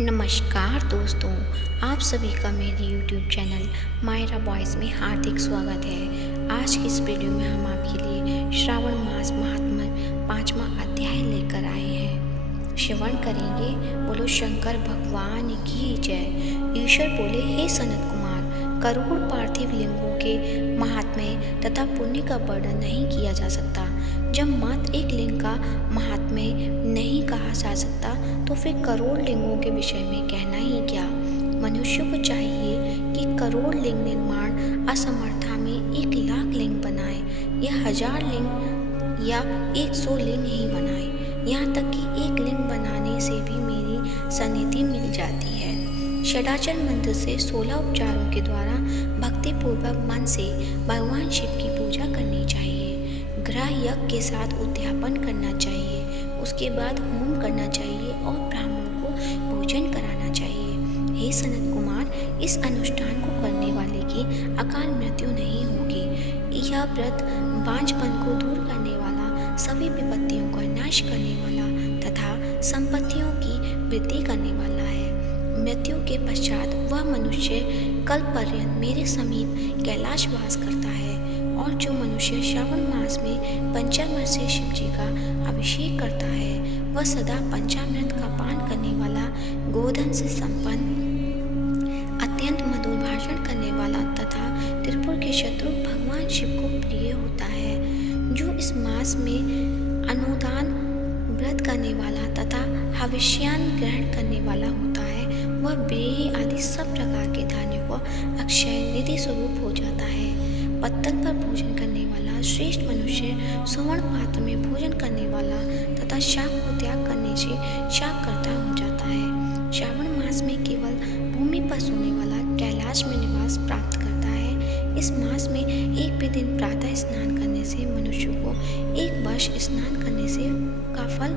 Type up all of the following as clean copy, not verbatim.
नमस्कार दोस्तों, आप सभी का मेरे YouTube चैनल मायरा वॉइस में हार्दिक स्वागत है। आज की इस वीडियो में हम आपके लिए श्रावण मास महात्म्य 5वां अध्याय लेकर आए हैं। श्रवण करेंगे। बोलो शंकर भगवान की जय। ईश्वर बोले, हे सनत कुमार, करोड़ पार्थिव लिंगों के महात्म्य तथा पुण्य का वर्णन नहीं किया जा सकता। जब मात्र एक लिंग का महात्म्य नहीं कहा जा सकता तो फिर करोड़ लिंगों के विषय में कहना ही क्या। मनुष्य को चाहिए कि करोड़ लिंग निर्माण असमर्था में 1,00,000 लिंग बनाए या 1000 लिंग या 100 लिंग ही बनाए। यहाँ तक कि एक लिंग बनाने से भी मेरी सन्निधि मिल जाती है। षडाचल मंत्र से 16 उपचारों के द्वारा भक्तिपूर्वक मन से भगवान शिव की पूजा करनी चाहिए। ग्रह यज्ञ के साथ उद्यापन करना चाहिए, उसके बाद होम करना चाहिए और ब्राह्मणों को भोजन कराना चाहिए। हे सनत कुमार, इस अनुष्ठान को करने वाले की अकाल मृत्यु नहीं होगी। यह व्रत बांझपन को दूर करने वाला, सभी विपत्तियों का नाश करने वाला तथा संपत्तियों की वृद्धि करने वाला है। मृत्यु के पश्चात वह मनुष्य कल पर्यंत मेरे समीप कैलाश वास करता है। और जो मनुष्य श्रावण मास में पंचामृत से शिव जी का अभिषेक करता है, वह सदा पंचामृत का पान करने वाला, गोधन से संपन्न, अत्यंत मधुर भाषण करने वाला तथा त्रिपुर के शत्रु भगवान शिव को प्रिय होता है। जो इस मास में अनुदान व्रत करने वाला तथा हविष्यान ग्रहण करने वाला होता है, वह बेरी आदि सब प्रकार के धान्यों को अक्षय निधि स्वरूप हो जाता है। पत्तल पर भोजन करने वाला श्रेष्ठ मनुष्य स्वर्ण पात्र में भोजन करने वाला तथा शाक को त्याग करने से शाक करता हो जाता है। श्रावण मास में केवल भूमि पर सोने वाला कैलाश में निवास प्राप्त करता है। इस मास में एक भी दिन प्रातः स्नान करने से मनुष्य को 1 वर्ष स्नान करने से का फल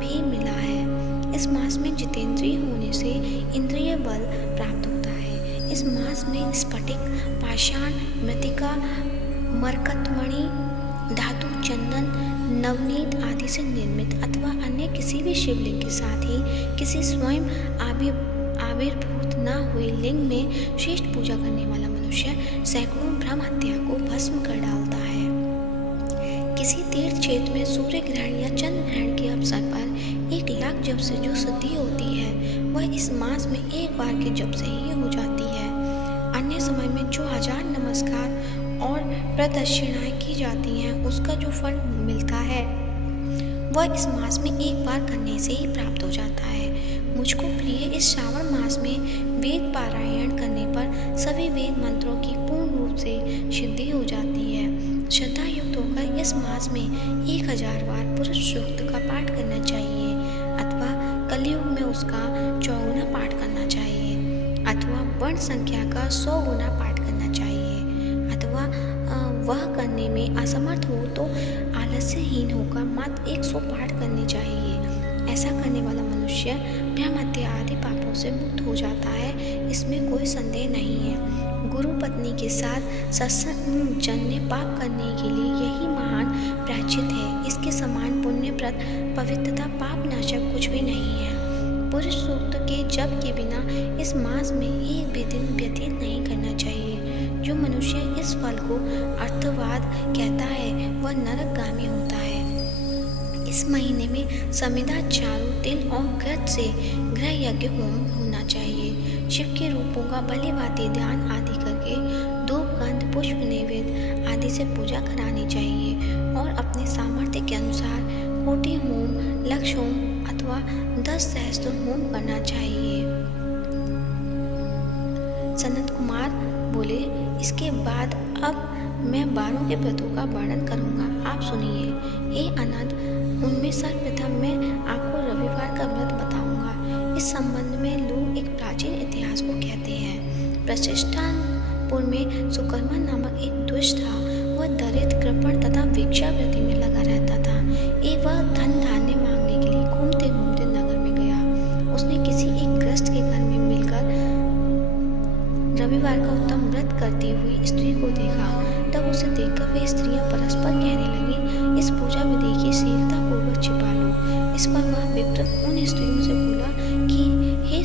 भी मिला है। इस मास में जितेंद्रिय होने से इंद्रिय बल प्राप्त होता है। इस मास में स्फटिक, पाषाण, मृतिका, मरकतमणि, धातु, चंदन, नवनीत आदि से निर्मित अथवा अन्य किसी भी शिवलिंग के साथ ही किसी स्वयं आविर्भूत न हुए लिंग में श्रेष्ठ पूजा करने वाला मनुष्य सैकड़ों ब्रह्म हत्या को भस्म कर डालता है। किसी तीर्थ क्षेत्र में सूर्य ग्रहण या चंद्र ग्रहण के अवसर पर 1,00,000 जप से जो सिद्धि होती है, वह इस मास में एक बार के जप से ही हो जाती है। अन्य समय में जो 1000 नमस्कार और प्रदक्षिणाएं की जाती हैं, उसका जो फल मिलता है वह इस मास में एक बार करने से ही प्राप्त हो जाता है। मुझको प्रिय इस श्रावण मास में वेद पारायण करने पर सभी वेद मंत्रों की पूर्ण रूप से सिद्धि हो जाती है। श्रद्धा युक्त होकर इस मास में 1000 बार पुरुष सूक्त का पाठ करना चाहिए अथवा कलयुग में उसका 4 गुना पाठ करना चाहिए अथवा वर्ण संख्या का 100 गुना पाठ करना चाहिए अथवा वह करने में असमर्थ हो तो आलस्यहीन होकर मात्र 100 पाठ करने चाहिए। ऐसा करने वाला मनुष्य ब्रह्म हत्या आदि पापों से मुक्त हो जाता है, इसमें कोई संदेह नहीं है। गुरु पत्नी के साथ सत्संग जन्य पाप करने के लिए यही महान प्रायश्चित है। इसके समान पुण्यप्रद पवित्रता पाप नाशक कुछ भी नहीं है। पुरुष सूक्त के जप के बिना इस मास में एक भी दिन व्यतीत नहीं करना चाहिए। जो मनुष्य इस फल को अर्थवाद कहता है, वह नरकगामी होता है। इस महीने में समिधा, चारू, तिल और घृत से गृह यज्ञ होम होना चाहिए। शिव के रूपों का भलीभांति ध्यान आदि करके धूप, गंध, पुष्प, नैवेद्य आदि से पूजा करानी चाहिए और अपने सामर्थ्य के अनुसार कोटि होम, लक्ष होम अथवा 10 सहस्त्र होम करना चाहिए। सनत कुमार बोले, इसके बाद अब मैं 12 के व्रतों का वर्णन करूंगा, आप सुनिए। हे अनंत, उनमें सर्वप्रथम मैं आपको रविवार का व्रत बताऊंगा। इस संबंध में लोग एक प्राचीन इतिहास को कहते हैं। प्रतिष्ठानपुर में सुकर्मा नामक एक दुष्ट था। वह दरिद्र, कृपण तथा भिक्षावृत्ति में लगा रहता था। एक बार धन धान्य मांगने के लिए घूमते घूमते नगर में गया। उसने किसी एक गृहस्थ के घर में मिलकर रविवार का उत्तम व्रत करती हुई स्त्री को देखा। तब उसे देखकर वे स्त्रियां परस्पर कहने लगी, इस पूजा विधि की शीलता पूर्वक छिपा लो। इस पर वह विप्र उन स्त्रियों से बोला कि हे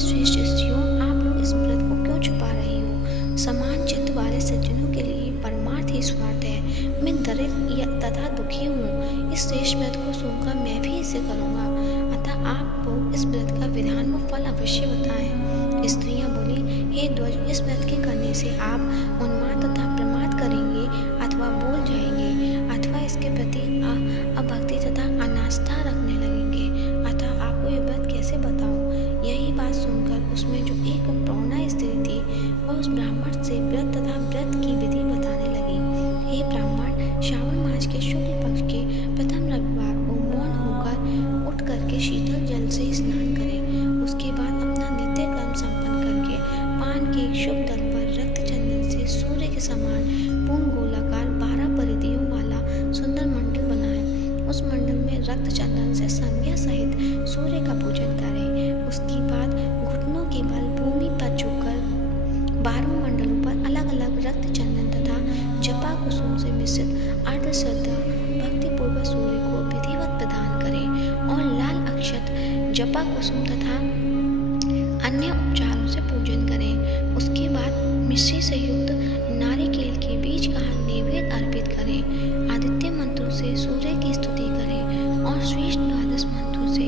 व्रत का विधान व फल अवश्य बताएं। स्त्रियां बोली, हे ध्वज, इस व्रत के करने से आप उन्माद तथा प्रमाद करेंगे अथवा भूल जाएंगे अथवा इसके प्रति अभक्ति तथा अनास्था रखने लगेंगे, अतः आपको ये व्रत कैसे बताऊं। यही बात सुनकर उसमें जो एक प्रौढ़ा स्त्री थी वह उस ब्राह्मण से व्रत तथा व्रत की विधि बताने लगी। हे ब्राह्मण, श्रावण मास के शुक्ल पक्ष के प्रथम रविवार को मौन होकर उठ करके शीतल जल से स्नान करें। उसके बाद अपना नित्य कर्म संपन्न करके पान के एक शुभ दल पर रक्त चंदन से सूर्य के समान पूर्ण गोलाकार 12 परिधियों वाला सुंदर मंडल बनाएं। उस मंडल में रक्त चंदन से संज्ञा सहित सूर्य का पूजन करें। उसके बाद घुटनों के बल भूमि पर झुककर 12 मंडलों पर अलग अलग रक्त चंदन तथा जपा कुसुम से मिश्रित अर्ध श्रद्धा भक्तिपूर्वक सूर्य को विधिवत प्रदान करें और लाल अक्षत जपा कुसुम तथा अन्य उपचारों से पूजन करें। उसके बाद मिश्री से युक्त नारिकेल के बीज का नैवेद्य अर्पित करें। आदित्य मंत्रों से सूर्य की स्तुति करें और श्रेष्ठ द्वादश मंत्रों से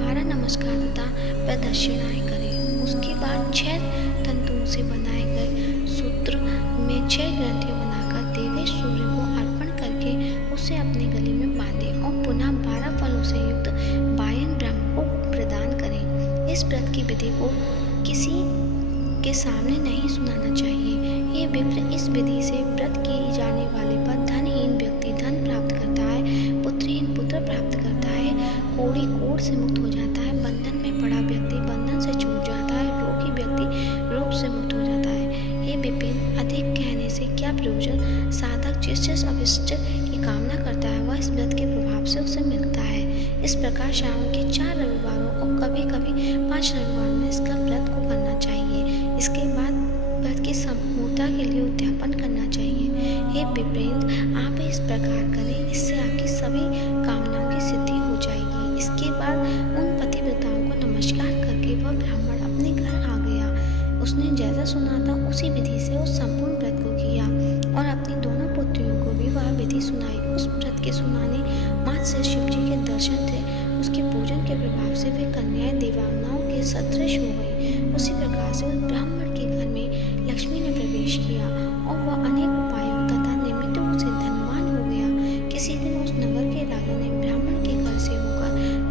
12 नमस्कार तथा प्रदक्षिणाएं करें। उसके बाद 6 तंतुओं से बनाए गए सूत्र में 6 ग्रंथियां बनाकर देवेश सूर्य को अर्पण करके उसे अपने गले में बांधें और पुनः 12 फलों से युक्त वायन ब्रह्म को प्रदान करें। इस व्रत की विधि को किसी के सामने नहीं सुनाना चाहिए। ये विप्र, इस विधि से व्रत की जाने वाले पर धनहीन व्यक्ति धन प्राप्त करता है, पुत्रहीन पुत्र प्राप्त करता है, कोढ़ी कोढ़ से मुक्त हो जाता है, बंधन में पड़ा व्यक्ति बंधन से छूट जाता है, रोगी व्यक्ति रोग से मुक्त हो जाता है। ये विपिन, अधिक कहने से क्या प्रयोजन। साधक जिस अभिष्ट की कामना करता है वह इस व्रत के प्रभाव से उसे मिलता है। इस प्रकार श्रावण के 4 रविवारों और कभी कभी 5 रविवारों में इसका व्रत को करना चाहिए। इसके बाद व्रत की संपूर्णता के लिए उद्यापन करना चाहिए। हे विप्रेंद्र, आप इस प्रकार करें, इससे आपकी सभी कामनाओं की सिद्धि हो जाएगी। इसके बाद उन पतिव्रताओं को नमस्कार करके वह ब्राह्मण अपने घर आ गया। उसने जैसा सुना था उसी विधि से उस संपूर्ण व्रत को किया और अपनी दोनों पुत्रियों को भी वह विधि सुनाई। उस व्रत के सुनाने मात्र से शिव जी के दर्शन थे। उसके पूजन के प्रभाव से वे कन्याएं देवांगनाओं के सदृश हो गई। उसी प्रकार से उस ब्राह्मण के घर में लक्ष्मी ने प्रवेश किया और वह अनेक उपायों तथा निमित्तों से धनवान हो गया। किसी दिन उस नगर के राजा ने ब्राह्मण के घर से होकर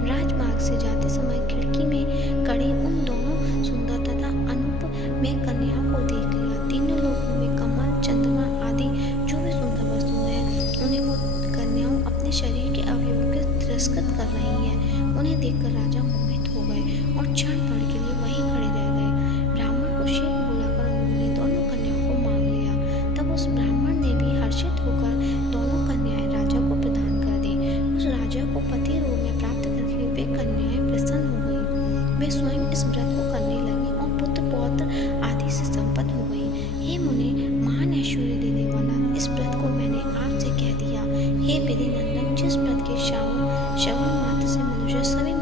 राजमार्ग से जाते समय खिड़की में खड़ी उन दोनों सुंदर तथा अनूप में कन्याओं को देख लिया। तीनों लोगों में कमल, चंद्रमा आदि जो भी सुंदर वस्तु है उन्हें वो कन्याओं अपने शरीर के अवयवों के तिरस्कृत कर रही हैं। उन्हें देखकर राजा मोहित हो गए और क्षण भर के लिए वहीं खड़े रह गए। ब्राह्मण को शीघ्र बुलाकर उन्होंने दोनों कन्याओं को मांग लिया। तब उस ब्राह्मण ने भी हर्षित होकर दोनों कन्याएं राजा को प्रदान कर दी। उस राजा को पति रूप में प्राप्त करके वे कन्याएं प्रसन्न हो गई। वे स्वयं इस व्रत को करने लगी और पुत्र पौत्र आदि से संपन्न हो गई। हे मुने, महान ऐश्वर्य देने वाला इस व्रत को मैंने आपसे कह दिया। हे विधि नंदन, जिस व्रत के श्रवण मात्र से मनुष्य सभी